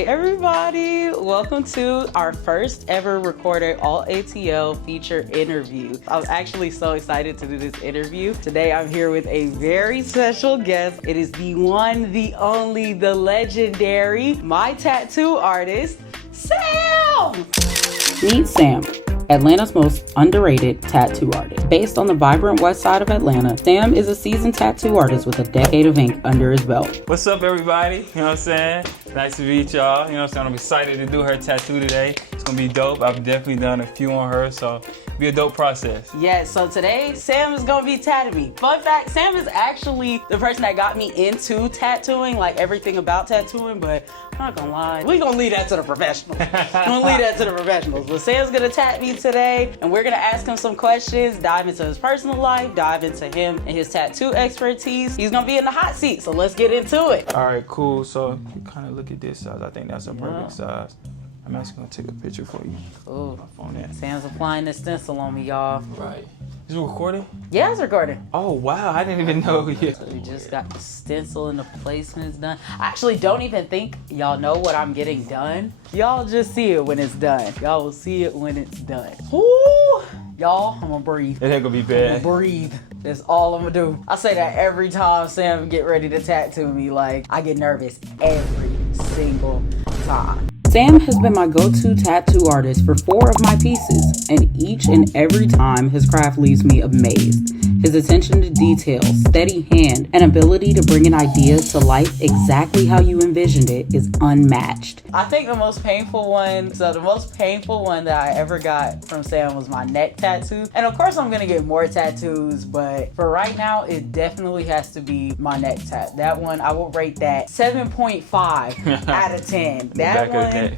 Hey everybody, welcome to our first ever recorded ALTxATL feature interview. I'm actually so excited to do this interview. Today I'm here with a very special guest. It is the one, the only, the legendary, my tattoo artist, Sam! Meet Sam, Atlanta's most underrated tattoo artist. Based on the vibrant west side of Atlanta, Sam is a seasoned tattoo artist with a decade of ink under his belt. What's up, everybody? You know what I'm saying? Nice to meet y'all. You know what I'm saying? I'm excited to do her tattoo today. It's gonna be dope. I've definitely done a few on her, so it'll be a dope process. Yeah, so today Sam is gonna be tattooing me. Fun fact, Sam is actually the person that got me into tattooing, like everything about tattooing, but I'm not gonna lie. We're gonna leave that to the professionals. But Sam's gonna tat me today, and we're gonna ask him some questions, dive into his personal life, dive into him and his tattoo expertise. He's gonna be in the hot seat, so let's get into it. All right, cool. So you kind of look at this size. I think that's a perfect size. I'm actually gonna take a picture for you. Cool. On that. Sam's applying the stencil on me, y'all. Right. Is it recording? Yeah, it's recording. Oh, wow. I didn't even know yet. So we just got the stencil and the placements done. I actually don't even think y'all know what I'm getting done. Y'all just see it when it's done. Y'all will see it when it's done. Woo! Y'all, I'm gonna breathe. It ain't gonna be bad. I'm gonna breathe. That's all I'm gonna do. I say that every time Sam get ready to tattoo me. Like, I get nervous every single time. Sam has been my go-to tattoo artist for 4 of my pieces, and each and every time his craft leaves me amazed. His attention to detail, steady hand, and ability to bring an idea to life exactly how you envisioned it is unmatched. I think the most painful one that I ever got from Sam was my neck tattoo. And of course I'm gonna get more tattoos, but for right now, it definitely has to be my neck tat. That one, I will rate that 7.5 out of 10.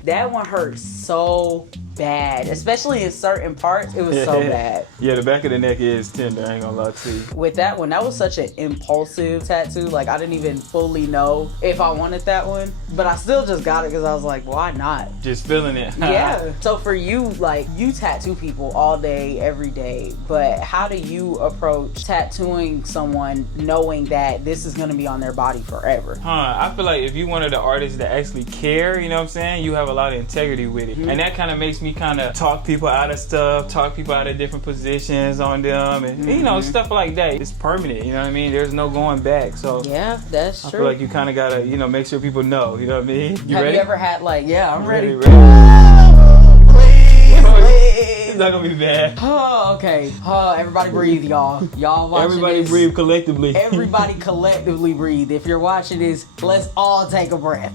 That one hurts so bad, especially in certain parts. It was so bad. Yeah, the back of the neck is tender, I ain't gonna lie to you. With that one, that was such an impulsive tattoo. Like, I didn't even fully know if I wanted that one, but I still just got it because I was like, why not? Just feeling it. Yeah. So for you, like, you tattoo people all day, every day, but how do you approach tattooing someone knowing that this is gonna be on their body forever? I feel like if you one of the artists that actually care, you know what I'm saying, you have a lot of integrity with it. And that kind of makes me kind of talk people out of stuff, talk people out of different positions on them, and you know, stuff like that. It's permanent, you know what I mean? There's no going back. So yeah, that's true. I feel like you kind of gotta, you know, make sure people know, you know what I mean? Have ready? you ever had, like, yeah, I'm ready. It's not gonna be bad. Oh, okay. Oh, everybody breathe, y'all. Y'all watching Everybody this. breathe collectively. Everybody collectively breathe. If you're watching this, let's all take a breath.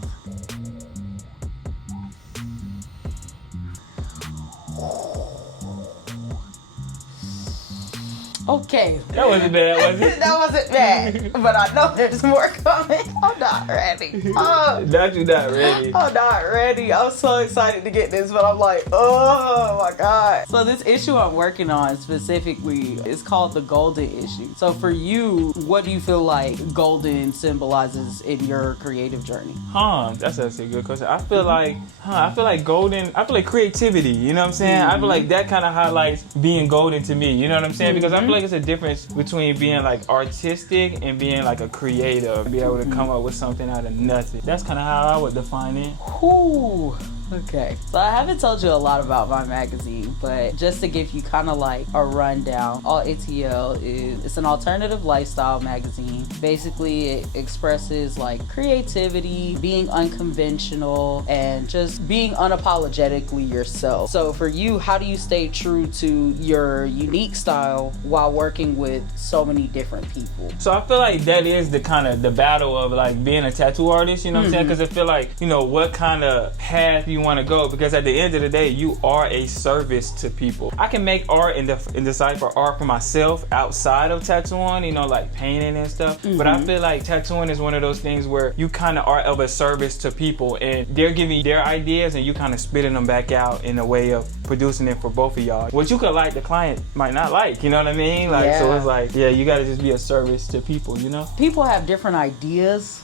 Okay. That wasn't bad, was it? That wasn't bad, but I know there's more coming. I'm not ready. Not you not ready. I'm not ready. I'm so excited to get this, but I'm like, oh my God. So this issue I'm working on specifically is called the golden issue. So for you, what do you feel like golden symbolizes in your creative journey? That's actually a good question. I feel like golden, I feel like creativity, you know what I'm saying? I feel like that kind of highlights being golden to me, you know what I'm saying? Because I feel like it's a difference between being like artistic and being like a creative. Be able to come up with something out of nothing. That's kind of how I would define it. Whew. Okay, so I haven't told you a lot about my magazine, but just to give you kind of like a rundown, ALTxATL it's an alternative lifestyle magazine. Basically, it expresses like creativity, being unconventional, and just being unapologetically yourself. So for you, how do you stay true to your unique style while working with so many different people? So I feel like that is the kind of the battle of like being a tattoo artist, you know what I'm saying? Because I feel like, you know, what kind of path you want to go, because at the end of the day, you are a service to people. I can make art and decipher art for myself outside of tattooing, you know, like painting and stuff. But I feel like tattooing is one of those things where you kind of are of a service to people, and they're giving you their ideas and you kind of spitting them back out in a way of producing it for both of y'all. What you could like, the client might not like, you know what I mean? Like, so it's like, yeah, you got to just be a service to people, you know? People have different ideas.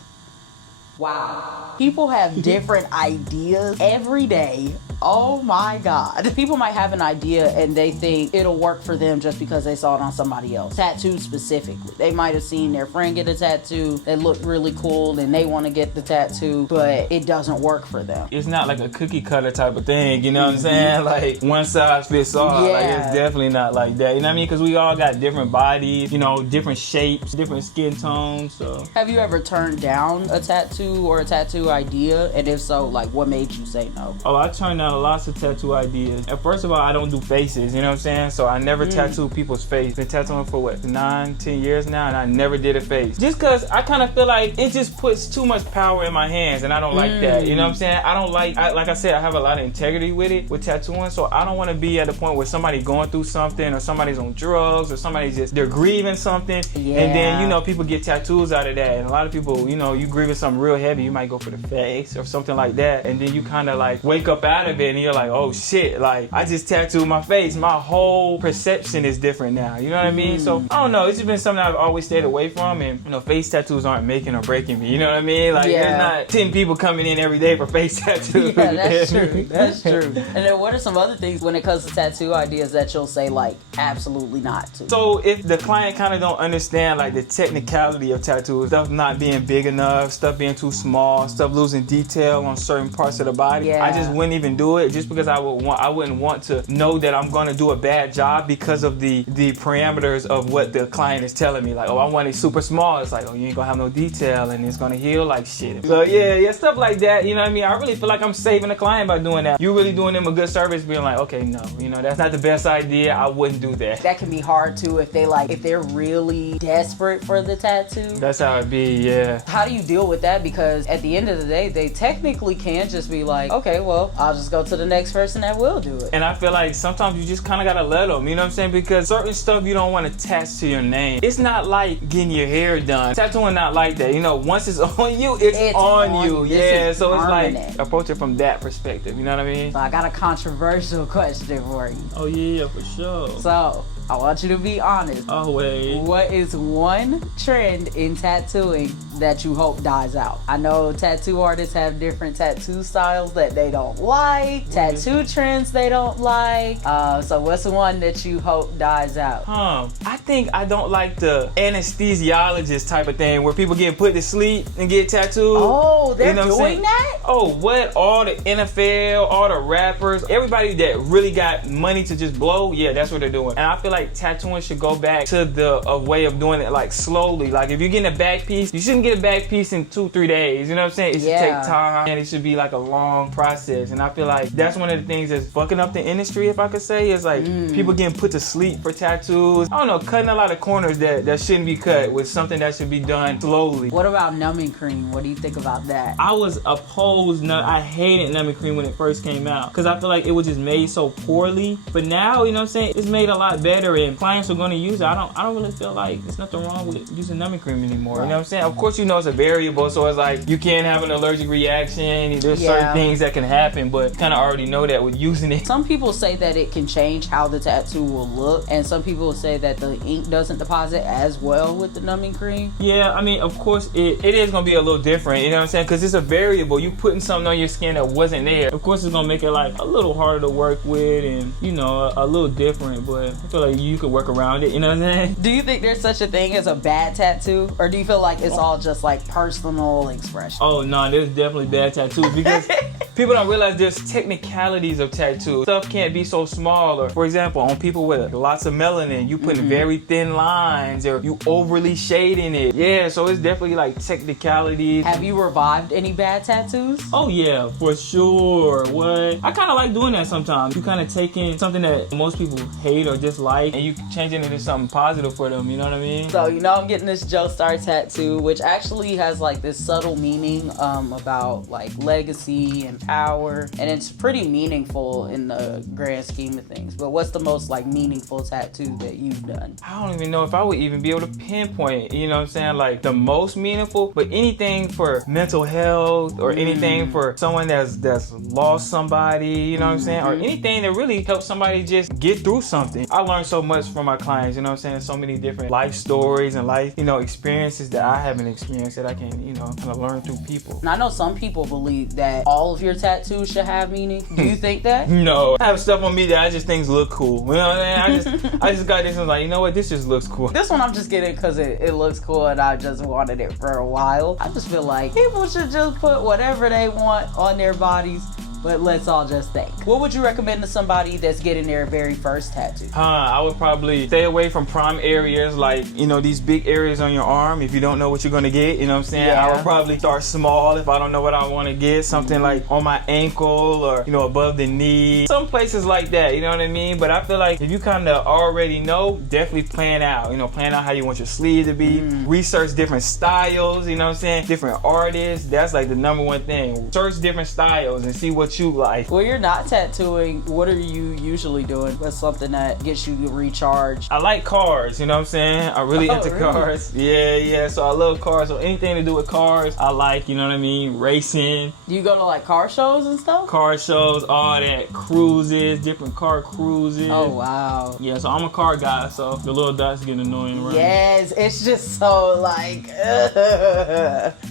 Wow. People have different ideas every day Oh my God. People might have an idea and they think it'll work for them just because they saw it on somebody else. Tattoos specifically. They might have seen their friend get a tattoo that looked really cool and they want to get the tattoo, but it doesn't work for them. It's not like a cookie cutter type of thing, you know what I'm saying? Like one size fits all. Yeah. Like it's definitely not like that. You know what I mean? Because we all got different bodies, you know, different shapes, different skin tones. So have you ever turned down a tattoo or a tattoo idea? And if so, like what made you say no? Oh, I turned down lots of tattoo ideas. And first of all, I don't do faces, you know what I'm saying? So I never tattoo people's face. Been tattooing for what, 9-10 years now, and I never did a face. Just cause I kind of feel like it just puts too much power in my hands, and I don't like that. You know what I'm saying? I don't like, like I said, I have a lot of integrity with it, with tattooing. So I don't want to be at the point where somebody going through something, or somebody's on drugs, or somebody's just, they're grieving something. Yeah. And then, you know, people get tattoos out of that. And a lot of people, you know, you grieving something real heavy, you might go for the face or something like that. And then you kind of like wake up out of it and you're like, oh shit, like I just tattooed my face. My whole perception is different now. You know what I mean? So I don't know. It's just been something I've always stayed away from. And, you know, face tattoos aren't making or breaking me. You know what I mean? Like there's not 10 people coming in every day for face tattoos. Yeah, that's true. That's true. And then what are some other things when it comes to tattoo ideas that you'll say like absolutely not to? So if the client kind of don't understand like the technicality of tattoos, stuff not being big enough, stuff being too small, stuff losing detail on certain parts of the body, I just wouldn't even do it just because I wouldn't want to know that I'm going to do a bad job because of the parameters of what the client is telling me. Like, oh, I want it super small. It's like, oh, you ain't gonna have no detail and it's gonna heal like shit. So yeah, stuff like that. You know what I mean? I really feel like I'm saving the client by doing that. You really doing them a good service, being like, okay, no, you know, that's not the best idea. I wouldn't do that. That can be hard too if they're really desperate for the tattoo. That's how it be, yeah. How do you deal with that? Because at the end of the day, they technically can just be like, okay, well, I'll just go to the next person that will do it. And I feel like sometimes you just kind of gotta let them, you know what I'm saying? Because certain stuff you don't want to attach to your name. It's not like getting your hair done. Tattooing not like that. You know, once it's on you, it's on you. Yeah, so it's like approach it from that perspective. You know what I mean? So I got a controversial question for you. Oh yeah, for sure. So I want you to be honest. Always. What is one trend in tattooing that you hope dies out? I know tattoo artists have different tattoo styles that they don't like, tattoo trends they don't like. So what's the one that you hope dies out? I think I don't like the anesthesiologist type of thing where people get put to sleep and get tattooed. Oh, they're doing that? Oh, what? All the NFL, all the rappers, everybody that really got money to just blow, yeah, that's what they're doing. And I feel like tattooing should go back to a way of doing it like slowly. Like if you're getting a back piece, you shouldn't get a back piece in 2-3 days. You know what I'm saying? It should take time and it should be like a long process. And I feel like that's one of the things that's fucking up the industry, if I could say, is like people getting put to sleep for tattoos. I don't know, cutting a lot of corners that shouldn't be cut with something that should be done slowly. What about numbing cream? What do you think about that? I was opposed. I hated numbing cream when it first came out because I feel like it was just made so poorly. But now, you know what I'm saying, it's made a lot better and clients are going to use it. I don't really feel like there's nothing wrong with using numbing cream anymore. You know what I'm saying? Of course, you know it's a variable, so it's like you can't have an allergic reaction. There's certain things that can happen, but kind of already know that with using it. Some people say that it can change how the tattoo will look, and some people say that the ink doesn't deposit as well with the numbing cream. Yeah, I mean, of course, it is going to be a little different, you know what I'm saying? Because it's a variable. You putting something on your skin that wasn't there. Of course, it's going to make it like a little harder to work with and, you know, a little different, but I feel like you could work around it, you know what I'm saying? Do you think there's such a thing as a bad tattoo, or do you feel like it's all just like personal expression? Oh no, there's definitely bad tattoos because people don't realize there's technicalities of tattoos. Stuff can't be so small, or for example, on people with lots of melanin, you putting very thin lines or you overly shading it. Yeah, so it's definitely like technicalities. Have you revived any bad tattoos? Oh yeah, for sure. What? I kind of like doing that sometimes. You kind of taking something that most people hate or dislike and you changing it into something positive for them, you know what I mean? So, you know, I'm getting this Joestar tattoo, which actually has like this subtle meaning about like legacy and power, and it's pretty meaningful in the grand scheme of things. But what's the most like meaningful tattoo that you've done? I don't even know if I would even be able to pinpoint, you know what I'm saying, like the most meaningful, but anything for mental health or anything for someone that's lost somebody, you know what I'm saying, or anything that really helps somebody just get through something. I learned so much from my clients, you know what I'm saying, so many different life stories and life, you know, experiences that I haven't experienced that I can, you know, kind of learn through people. And I know some people believe that all of your tattoos should have meaning? Do you think that? No. I have stuff on me that I just think look cool. You know what I mean? I just got this and was like, you know what? This just looks cool. This one I'm just getting because it looks cool and I just wanted it for a while. I just feel like people should just put whatever they want on their bodies. But let's all just think. What would you recommend to somebody that's getting their very first tattoo? I would probably stay away from prime areas like, you know, these big areas on your arm if you don't know what you're gonna get, you know what I'm saying? Yeah. I would probably start small if I don't know what I wanna get. Something like on my ankle or, you know, above the knee. Some places like that, you know what I mean? But I feel like if you kinda already know, definitely plan out. You know, plan out how you want your sleeve to be. Research different styles, you know what I'm saying? Different artists. That's like the number one thing. Search different styles and see what you like. When you're not tattooing, what are you usually doing? What's something that gets you recharged? I like cars, you know what I'm saying? I'm really into cars. Yeah, so I love cars. So anything to do with cars, I like, you know what I mean? Racing. Do you go to like car shows and stuff? Car shows, all that. Cruises, different car cruises. Oh, wow. Yeah, so I'm a car guy, so the little dots get annoying, right? Yes, it's just so like,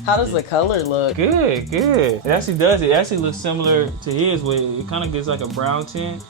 How does the color look? Good. It actually does. It actually looks similar to his, where it kind of gets like a brown tint.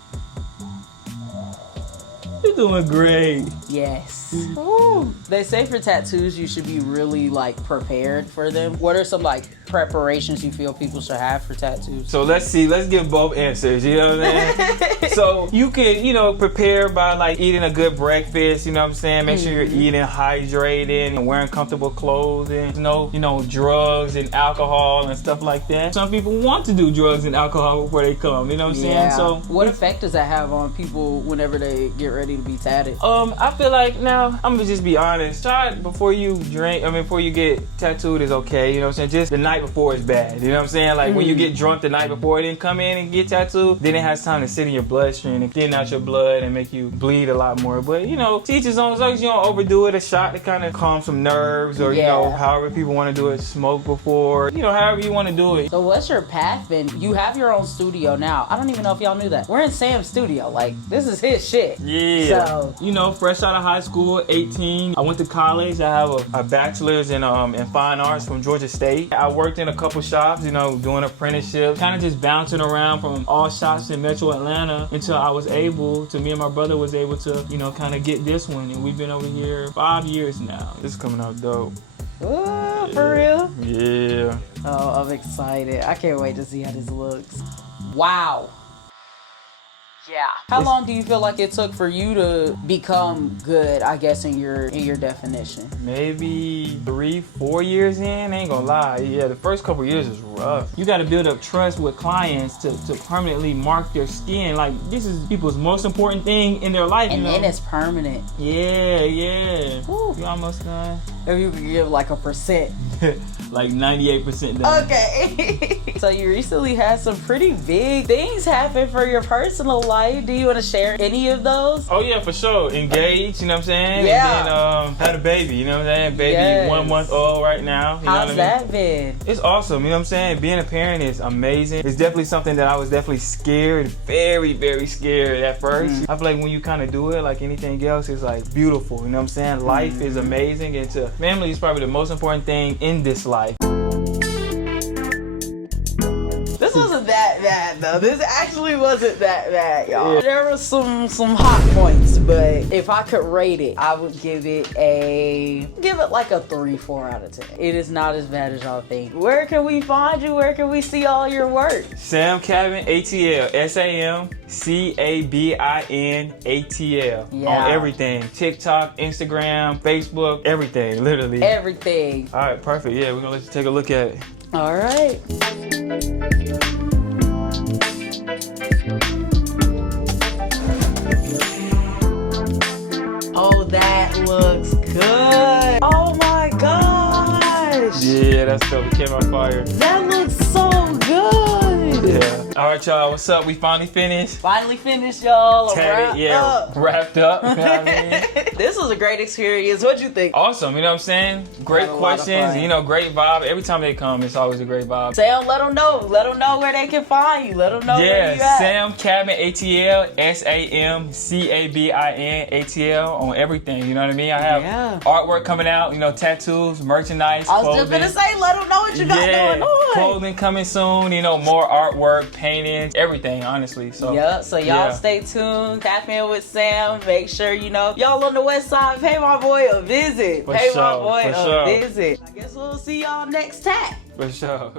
You're doing great. Yes. Ooh. They say for tattoos, you should be really like prepared for them. What are some like preparations you feel people should have for tattoos? So let's see, let's give both answers, you know what I'm saying? So you can, you know, prepare by like eating a good breakfast, you know what I'm saying? Make sure you're eating hydrated and wearing comfortable clothes and no, you know, drugs and alcohol and stuff like that. Some people want to do drugs and alcohol before they come, you know what I'm saying? So what effect does that have on people whenever they get ready to be tatted? I feel like now, I'm gonna just be honest. Try it before you drink, before you get tattooed is okay, you know what I'm saying? Just the night before is bad, you know what I'm saying? Like when you get drunk the night before, then come in and get tattooed, then it has time to sit in your bloodstream and thin out your blood and make you bleed a lot more. But you know, to each his own, as long as you don't overdo it, a shot to kind of calm some nerves, or you know, however people want to do it, smoke before, you know, however you want to do it. So what's your path been? You have your own studio now. I don't even know if y'all knew that. We're in Sam's studio. Like, this is his shit. Yeah. So, you know, fresh out of high school, 18. I went to college. I have a bachelor's in fine arts from Georgia State. I worked in a couple shops, you know, doing apprenticeships, kind of just bouncing around from all shops in Metro Atlanta until I was able to, me and my brother was able to, you know, kind of get this one. And we've been over here 5 years now. This is coming out dope. ooh, for real? Yeah. Oh, I'm excited. I can't wait to see how this looks. Wow. Yeah. How long do you feel like it took for you to become good, I guess, in your definition? Maybe 3-4 years in, ain't gonna lie. Yeah, the first couple years is rough. You gotta build up trust with clients to permanently mark their skin. Like, this is people's most important thing in their life. And you know? then it's permanent. Yeah. Woo. You almost done? If you could give like a percent. Like 98% done. Okay. So you recently had some pretty big things happen for your personal life. Do you want to share any of those? Oh yeah, for sure. Engaged, you know what I'm saying? Yeah. And then had a baby, you know what I'm saying? Baby 1 month old right now. You know How's what that been? It's awesome, you know what I'm saying? Being a parent is amazing. It's definitely something that I was definitely scared, very, very scared at first. I feel like when you kind of do it, like anything else, it's like beautiful, you know what I'm saying? Life is amazing, and family is probably the most important thing in this life. This wasn't that bad though. This actually wasn't that bad, y'all. Yeah. There were some hot points, but if I could rate it, I would give it like a 3-4 out of 10. It is not as bad as y'all think. Where can we find you? Where can we see all your work? Sam Cabin ATL, SAMCABIN-ATL. Yeah. On everything. TikTok, Instagram, Facebook, everything, literally. Everything. All right, perfect. Yeah, we're gonna let you take a look at it. All right. Oh, that looks good. Oh my gosh. Yeah, that's dope. It came on fire. That looks so good. Yeah. All right, y'all. What's up? We finally finished. Finally finished, y'all. Tatted, wrapped up. You know what I mean? This was a great experience. What'd you think? Awesome. You know what I'm saying? Great questions. You know, great vibe. Every time they come, it's always a great vibe. Sam, let them know. Let them know where they can find you. Let them know where you at. Sam Cabin ATL, SAMCABIN ATL on everything. You know what I mean? I have artwork coming out. You know, tattoos, merchandise, I was just gonna say, let them know what you got going on. Clothing coming soon. You know, more artwork, paintings, everything, honestly. So yep. So y'all stay tuned. Tap in with Sam. Make sure y'all on the West Side. Pay my boy a visit. For Pay sure, my boy for a sure. visit. I guess we'll see y'all next time. For sure.